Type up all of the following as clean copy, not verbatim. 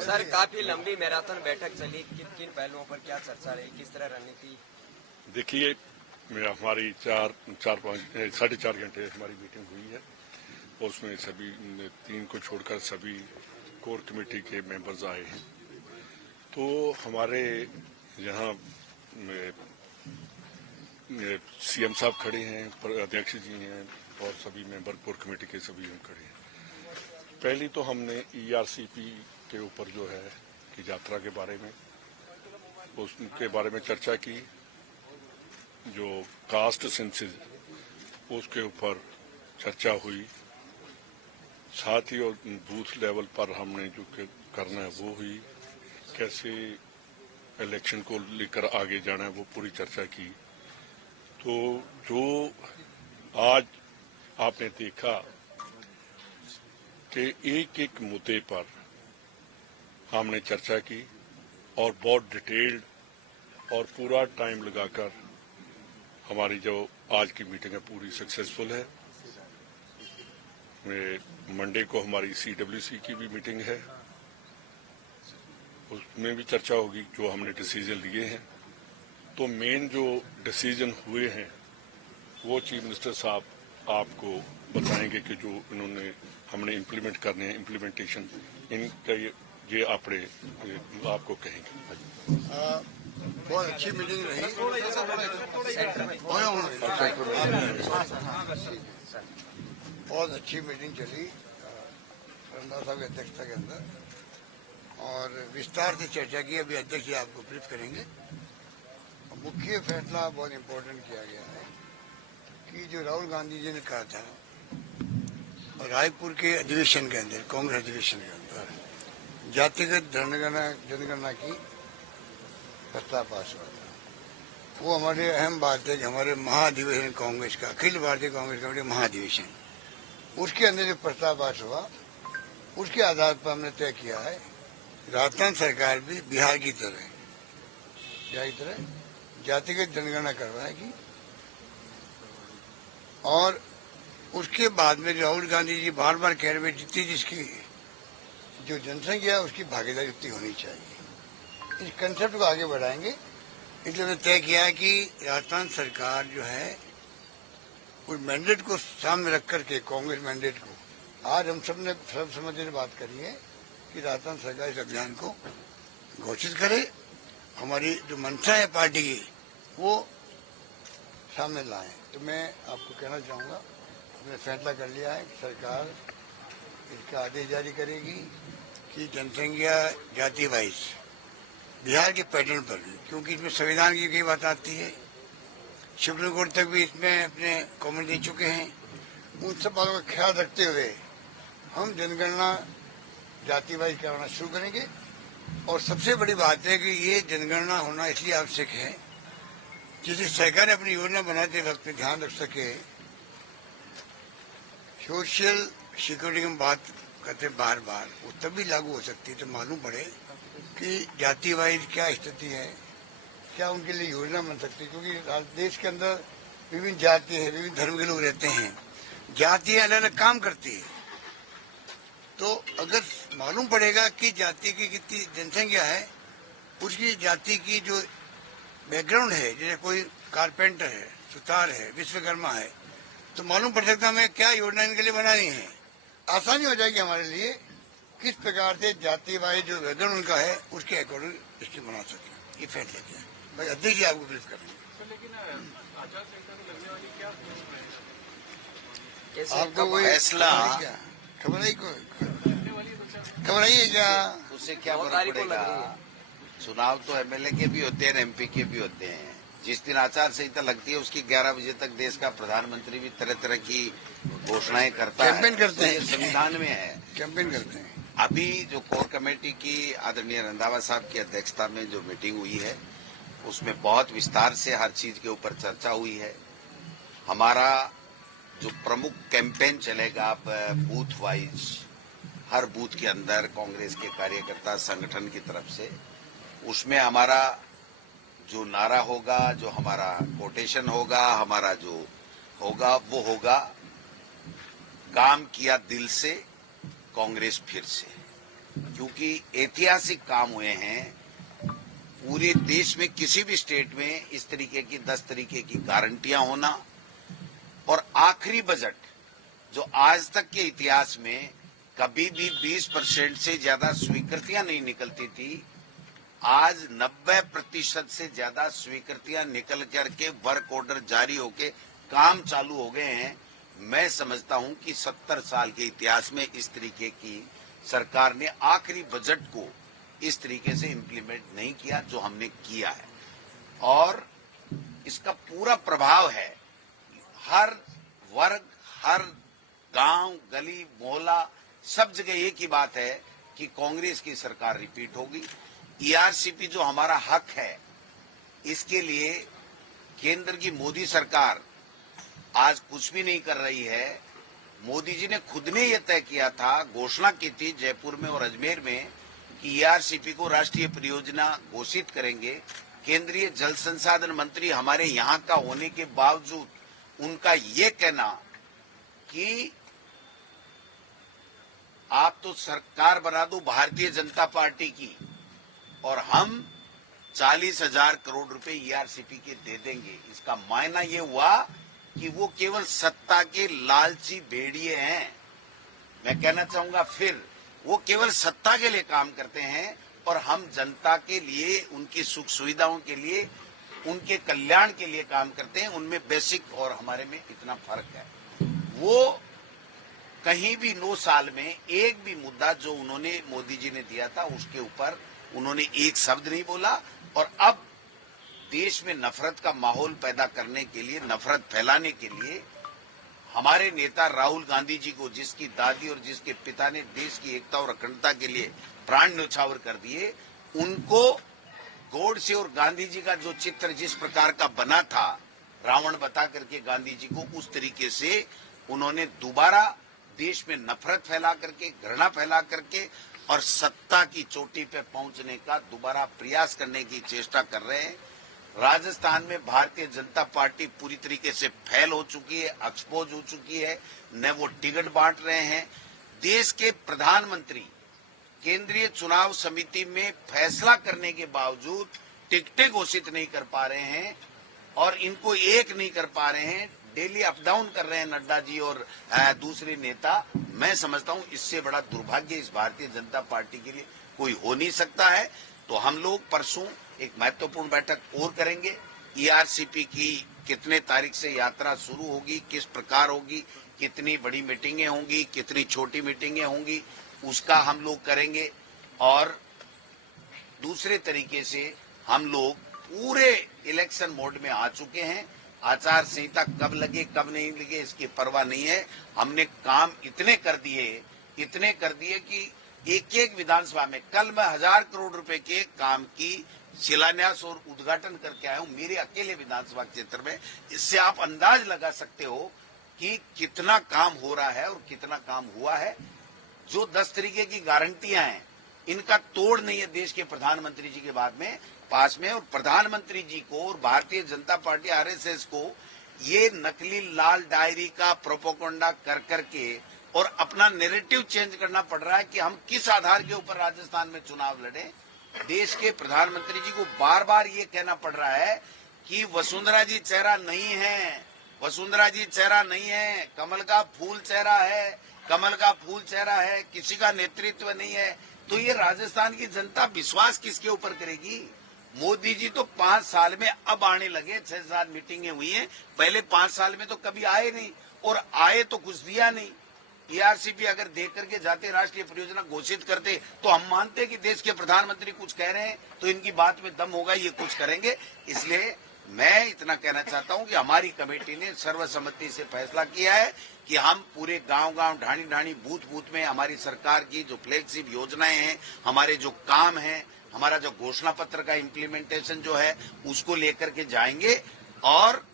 Sir, काफी लंबी marathon बैठक चली, किन पहलुओं पर क्या चर्चा रही, किस तरह रणनीति? देखिए, हमारी 4.5 घंटे हमारी मीटिंग हुई है। उसमें सभी 3 को छोड़कर सभी कोर कमेटी के मेंबर्स आए हैं। तो हमारे यहाँ सीएम साहब खड़े हैं, अध्यक्ष जी हैं और सभी मेंबर कोर कमेटी के सभी हम खड़े हैं। पहली तो हमने ईआरसीपी के ऊपर जो है कि यात्रा के बारे में उसके बारे में चर्चा की। जो कास्ट सेंसिस उसके ऊपर चर्चा हुई। साथ ही और बूथ लेवल पर हमने जो करना है वो हुई। कैसे इलेक्शन को लेकर आगे जाना है वो पूरी चर्चा की। तो जो आज आपने देखा कि एक एक मुद्दे पर हमने चर्चा की और बहुत डिटेल्ड और पूरा टाइम लगाकर हमारी जो आज की मीटिंग है पूरी सक्सेसफुल है। मंडे को हमारी सीडब्ल्यूसी की भी मीटिंग है, उसमें भी चर्चा होगी जो हमने डिसीजन लिए हैं। तो मेन जो डिसीजन हुए हैं वो चीफ मिनिस्टर साहब आपको बताएंगे कि जो इन्होंने हमने इम्प्लीमेंट करने हैं, इम्प्लीमेंटेशन इनका ये आपको कहेंगे। बहुत अच्छी मीटिंग रही। बहुत अच्छी मीटिंग चली रंधा साहब की अध्यक्षता के अंदर और विस्तार से चर्चा की। अभी अध्यक्ष जी आपको ब्रीफ करेंगे। मुख्य फैसला बहुत इम्पोर्टेंट किया गया है कि जो राहुल गांधी जी ने कहा था रायपुर के अधिवेशन के अंदर, कांग्रेस अधिवेशन के अंदर जातिगत जनगणना की प्रस्ताव पास हुआ था। वो हमारे अहम बात है कि हमारे महाधिवेशन कांग्रेस का, अखिल भारतीय कांग्रेस कमेटी महाधिवेशन, उसके अंदर जो प्रस्ताव पास हुआ उसके आधार पर हमने तय किया है राजस्थान सरकार भी बिहार की तरह जातिगत जनगणना करवाएगी और उसके बाद में राहुल गांधी जी बार बार कह रहे जितनी जिसकी जो जनसंख्या है उसकी भागीदारी उतनी होनी चाहिए। इस कंसेप्ट को आगे बढ़ाएंगे। इसलिए हमने तय किया है कि राजस्थान सरकार जो है उस मैंडेट को सामने रख करके, कांग्रेस मैंडेट को, आज हम सब ने सर्वसम्मति से बात करी है कि राजस्थान सरकार इस अभियान को घोषित करे। हमारी जो मंशा है पार्टी की वो सामने लाए। तो मैं आपको कहना चाहूँगा, हमने फैसला कर लिया है कि सरकार इसका आदेश जारी करेगी कि जनसंख्या जाति वाइज बिहार के पैटर्न पर भी, क्योंकि इसमें संविधान की कई बात आती है, सुप्रीम कोर्ट तक भी इसमें अपने कमेंट दे चुके हैं। उन सब बातों का ख्याल रखते हुए हम जनगणना जाति वाइज करवाना शुरू करेंगे। और सबसे बड़ी बात है कि ये जनगणना होना इसलिए आवश्यक है जिसे सरकार अपनी योजना बनाते वक्त ध्यान रख सके। सोशल सिक्योरिटी की बात करते बार बार, वो तभी लागू हो सकती है तो मालूम पड़े कि जाति वाइज क्या स्थिति है, क्या उनके लिए योजना बन सकती है। क्योंकि देश के अंदर विभिन्न जाति है, विभिन्न धर्म के लोग रहते हैं, जातियां अलग अलग काम करती है। तो अगर मालूम पड़ेगा कि जाति की कितनी जनसंख्या है, उसकी जाति की जो बैकग्राउंड है, जैसे कोई कारपेंटर है, सुतार है, विश्वकर्मा है, तो मालूम पड़ सकता है हमें क्या योजना इनके लिए बनानी है। आसानी हो जाएगी हमारे लिए किस प्रकार से जाति वाइज जो बैकग्राउंड उनका है उसके अकॉर्डिंग स्कीम बना सके। ये फैसला किया भाई अध्यक्ष जी आपको ब्रीफ करेंगे। आपको वो फैसला खबर आई है क्या? उससे क्या फर्क पड़ेगा? चुनाव तो एमएलए के भी होते हैं, एमपी के भी होते हैं। जिस दिन आचार संहिता लगती है उसकी 11 बजे तक देश का प्रधानमंत्री भी तरह तरह की घोषणाएं करता है, कैंपेन करते हैं, संविधान में है, कैंपेन करते हैं। अभी जो कोर कमेटी की आदरणीय रंधावा साहब की अध्यक्षता में जो मीटिंग हुई है उसमें बहुत विस्तार से हर चीज के ऊपर चर्चा हुई है। हमारा जो प्रमुख कैंपेन चलेगा बूथ वाइज, हर बूथ के अंदर कांग्रेस के कार्यकर्ता संगठन की तरफ से, उसमें हमारा जो नारा होगा, जो हमारा कोटेशन होगा, हमारा जो होगा वो होगा काम किया दिल से कांग्रेस फिर से, क्योंकि ऐतिहासिक काम हुए हैं। पूरे देश में किसी भी स्टेट में इस तरीके की 10 तरीके की गारंटियां होना, और आखिरी बजट जो आज तक के इतिहास में कभी भी 20% से ज्यादा स्वीकृतियां नहीं निकलती थी, आज 90% से ज्यादा स्वीकृतियां निकल करके वर्क ऑर्डर जारी होके काम चालू हो गए हैं। मैं समझता हूं कि 70 साल के इतिहास में इस तरीके की सरकार ने आखिरी बजट को इस तरीके से इम्प्लीमेंट नहीं किया जो हमने किया है, और इसका पूरा प्रभाव है हर वर्ग, हर गांव, गली, मोहल्ला, सब जगह एक ही बात है कि कांग्रेस की सरकार रिपीट होगी। ईआरसीपी जो हमारा हक है, इसके लिए केंद्र की मोदी सरकार आज कुछ भी नहीं कर रही है। मोदी जी ने खुद ने यह तय किया था, घोषणा की थी जयपुर में और अजमेर में कि ईआरसीपी को राष्ट्रीय परियोजना घोषित करेंगे। केंद्रीय जल संसाधन मंत्री हमारे यहाँ का होने के बावजूद उनका ये कहना कि आप तो सरकार बना दो भारतीय जनता पार्टी की और हम 40,000 करोड़ रुपए ईआरसीपी के दे देंगे, इसका मायना ये हुआ कि वो केवल सत्ता के लालची भेड़िए हैं। मैं कहना चाहूंगा फिर, वो केवल सत्ता के लिए काम करते हैं और हम जनता के लिए, उनकी सुख सुविधाओं के लिए, उनके कल्याण के लिए काम करते हैं। उनमें बेसिक और हमारे में इतना फर्क है। वो कहीं भी 9 साल में एक भी मुद्दा जो उन्होंने मोदी जी ने दिया था उसके ऊपर उन्होंने एक शब्द नहीं बोला, और अब देश में नफरत का माहौल पैदा करने के लिए, नफरत फैलाने के लिए हमारे नेता राहुल गांधी जी को, जिसकी दादी और जिसके पिता ने देश की एकता और अखंडता के लिए प्राण न्यौछावर कर दिए, उनको गोडसे और गांधी जी का जो चित्र जिस प्रकार का बना था, रावण बता करके गांधी जी को, उस तरीके से उन्होंने दोबारा देश में नफरत फैला करके, घृणा फैला करके और सत्ता की चोटी पे पहुंचने का दोबारा प्रयास करने की चेष्टा कर रहे हैं। राजस्थान में भारतीय जनता पार्टी पूरी तरीके से फैल हो चुकी है, एक्सपोज हो चुकी है, न वो टिकट बांट रहे हैं। देश के प्रधानमंत्री केंद्रीय चुनाव समिति में फैसला करने के बावजूद टिकटें घोषित नहीं कर पा रहे हैं और इनको एक नहीं कर पा रहे हैं, डेली अप डाउन कर रहे हैं नड्डा जी और दूसरे नेता। मैं समझता हूं इससे बड़ा दुर्भाग्य इस भारतीय जनता पार्टी के लिए कोई हो नहीं सकता है। तो हम लोग परसों एक महत्वपूर्ण बैठक और करेंगे। ईआरसीपी की कितने तारीख से यात्रा शुरू होगी, किस प्रकार होगी, कितनी बड़ी मीटिंगें होंगी, कितनी छोटी मीटिंगें होंगी, उसका हम लोग करेंगे। और दूसरे तरीके से हम लोग पूरे इलेक्शन मोड में आ चुके हैं। आचार संहिता कब लगे कब नहीं लगे इसकी परवाह नहीं है। हमने काम इतने कर दिए कि एक एक विधानसभा में, कल मैं 1000 करोड़ रुपए के काम की शिलान्यास और उद्घाटन करके आया हूं मेरे अकेले विधानसभा क्षेत्र में। इससे आप अंदाज लगा सकते हो कि कितना काम हो रहा है और कितना काम हुआ है। जो 10 तरीके की गारंटियां हैं, इनका तोड़ नहीं है देश के प्रधानमंत्री जी के बाद में पास में। और प्रधानमंत्री जी को और भारतीय जनता पार्टी आरएसएस को ये नकली लाल डायरी का प्रोपोगंडा कर करके और अपना नैरेटिव चेंज करना पड़ रहा है कि हम किस आधार के ऊपर राजस्थान में चुनाव लड़े। देश के प्रधानमंत्री जी को बार बार ये कहना पड़ रहा है कि वसुंधरा जी चेहरा नहीं है, वसुंधरा जी चेहरा नहीं है, कमल का फूल चेहरा है, कमल का फूल चेहरा है, किसी का नेतृत्व नहीं है। तो ये राजस्थान की जनता विश्वास किसके ऊपर करेगी? मोदी जी तो 5 साल में अब आने लगे, 6-7 मीटिंगें हुई हैं, पहले 5 साल में तो कभी आए नहीं, और आए तो कुछ दिया नहीं। ईआरसीपी अगर देख करके जाते, राष्ट्रीय परियोजना घोषित करते, तो हम मानते कि देश के प्रधानमंत्री कुछ कह रहे हैं तो इनकी बात में दम होगा, ये कुछ करेंगे। इसलिए मैं इतना कहना चाहता हूं कि हमारी कमेटी ने सर्वसम्मति से फैसला किया है कि हम पूरे गांव-गांव, ढाणी-ढाणी, बूथ-बूथ में हमारी सरकार की जो फ्लैगशिप योजनाएं हैं, हमारे जो काम हैं, हमारा जो घोषणा पत्र का इम्प्लीमेंटेशन जो है, उसको लेकर के जाएंगे और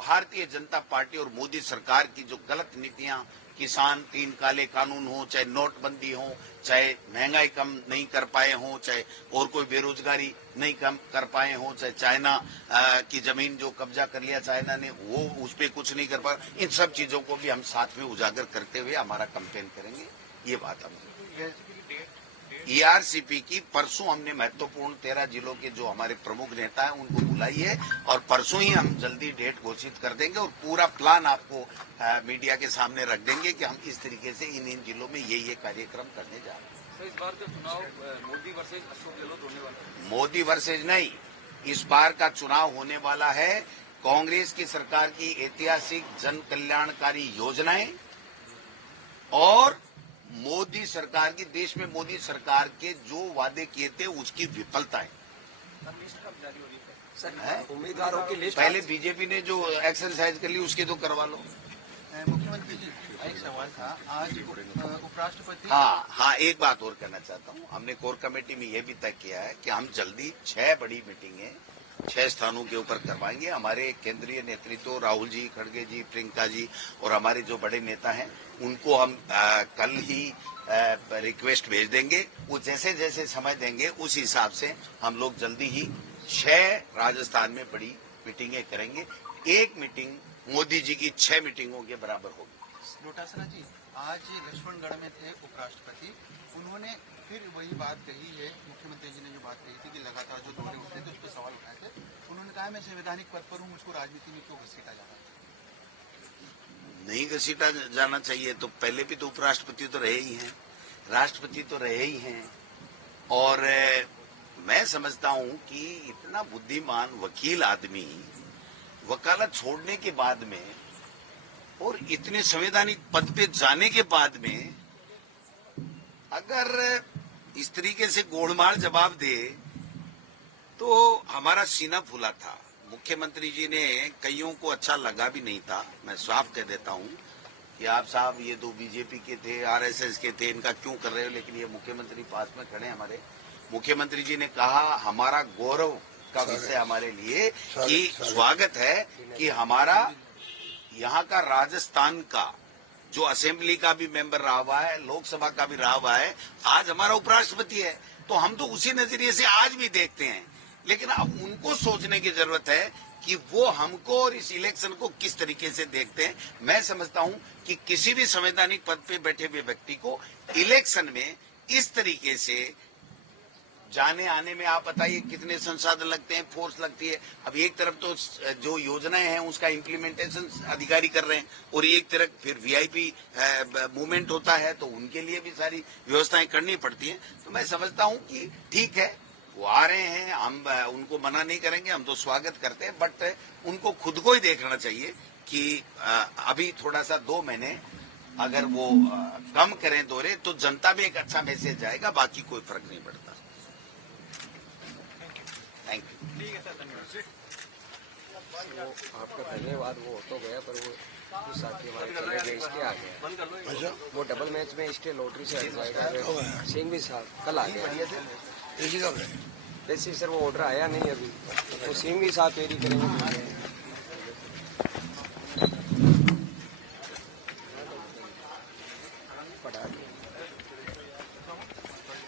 भारतीय जनता पार्टी और मोदी सरकार की जो गलत नीतियां, किसान 3 काले कानून हो, चाहे नोटबंदी हो, चाहे महंगाई कम नहीं कर पाए हो, चाहे और कोई बेरोजगारी नहीं कम कर पाए हो, चाहे चाइना की जमीन जो कब्जा कर लिया चाइना ने, वो उस पर कुछ नहीं कर पाए, इन सब चीजों को भी हम साथ में उजागर करते हुए हमारा कैंपेन करेंगे। ये बात हम ईआरसीपी की परसों हमने महत्वपूर्ण 13 जिलों के जो हमारे प्रमुख नेता हैं उनको बुलाई है और परसों ही हम जल्दी डेट घोषित कर देंगे और पूरा प्लान आपको मीडिया के सामने रख देंगे कि हम इस तरीके से इन जिलों में ये कार्यक्रम करने जा रहे हैं। तो इस बार का चुनाव मोदी वर्सेज अशोक गहलोत होने वाला है? मोदी वर्सेज नहीं, इस बार का चुनाव होने वाला है कांग्रेस की सरकार की ऐतिहासिक जन कल्याणकारी योजनाएं और मोदी सरकार की, देश में मोदी सरकार के जो वादे किए थे उसकी विफलताएं। लिस्ट कब जारी हो रही है? सर उम्मीदवारों की लिस्ट पहले बीजेपी ने जो एक्सरसाइज कर ली उसकी तो करवा लो। मुख्यमंत्री जी, एक सवाल था। आज उपराष्ट्रपति हाँ, एक बात और कहना चाहता हूँ। हमने कोर कमेटी में यह भी तय किया है कि हम जल्दी 6 बड़ी मीटिंगें 6 स्थानों के ऊपर करवाएंगे। हमारे केंद्रीय नेतृत्व राहुल जी, खड़गे जी, प्रियंका जी और हमारे जो बड़े नेता हैं उनको हम कल ही रिक्वेस्ट भेज देंगे। वो जैसे जैसे समय देंगे उस हिसाब से हम लोग जल्दी ही 6 राजस्थान में बड़ी मीटिंगें करेंगे। एक मीटिंग मोदी जी की 6 मीटिंगों के बराबर होगी। डोटासरा जी, आज लक्ष्मणगढ़ में थे उपराष्ट्रपति, उन्होंने फिर वही बात कही है, मुख्यमंत्री जी ने जो बात कही थी कि लगातार जो दौरे उठे थे उस पर सवाल उठाए थे। उन्होंने कहा मैं संवैधानिक पद पर हूँ, मुझको राजनीति में क्यों घसीटा जा रहा है? नहीं घसीटा जाना चाहिए। तो पहले भी तो उपराष्ट्रपति तो रहे ही हैं, राष्ट्रपति तो रहे ही हैं और मैं समझता हूं कि इतना बुद्धिमान वकील आदमी वकालत छोड़ने के बाद में और इतने संवैधानिक पद पे जाने के बाद में अगर इस तरीके से गोलमाल जवाब दे तो हमारा सीना फूला था। मुख्यमंत्री जी ने कईयों को अच्छा लगा भी नहीं था। मैं साफ कह देता हूं कि आप साहब ये तो बीजेपी के थे, आरएसएस के थे, इनका क्यों कर रहे हो? लेकिन ये मुख्यमंत्री पास में खड़े हमारे मुख्यमंत्री जी ने कहा हमारा गौरव का विषय हमारे लिए कि स्वागत है कि हमारा यहाँ का राजस्थान का जो असेंबली का भी मेंबर रहा हुआ है, लोकसभा का भी रहा हुआ है, आज हमारा उपराष्ट्रपति है। तो हम तो उसी नजरिए से आज भी देखते हैं। लेकिन अब उनको सोचने की जरूरत है कि वो हमको और इस इलेक्शन को किस तरीके से देखते हैं। मैं समझता हूं कि किसी भी संवैधानिक पद पे बैठे हुए व्यक्ति को इलेक्शन में इस तरीके से जाने आने में आप बताइए कितने संसाधन लगते हैं, फोर्स लगती है। अब एक तरफ तो जो योजनाएं हैं उसका इम्प्लीमेंटेशन अधिकारी कर रहे हैं और एक तरफ फिर वीआईपी मूवमेंट होता है तो उनके लिए भी सारी व्यवस्थाएं करनी पड़ती हैं। तो मैं समझता हूं कि ठीक है, वो आ रहे हैं, हम उनको मना नहीं करेंगे, हम तो स्वागत करते हैं, बट उनको खुद को ही देखना चाहिए कि अभी थोड़ा सा 2 महीने अगर वो कम करें दौरे तो जनता में एक अच्छा मैसेज जाएगा, बाकी कोई फर्क नहीं पड़ता। Thank you. ठीक है सर, धन्यवाद। वो आपका धन्यवाद वो तो गया पर वो कुछ साथी हमारे चले गए, इसके आ गया। बंद कर लो। अच्छा, वो डबल मैच में इसके लॉटरी से हट जाएगा। सिंह भी साहब कल आ गया। इसी का जैसे सर वो ऑर्डर आया नहीं अभी, तो सिंह भी साथ तैयारी करेंगे।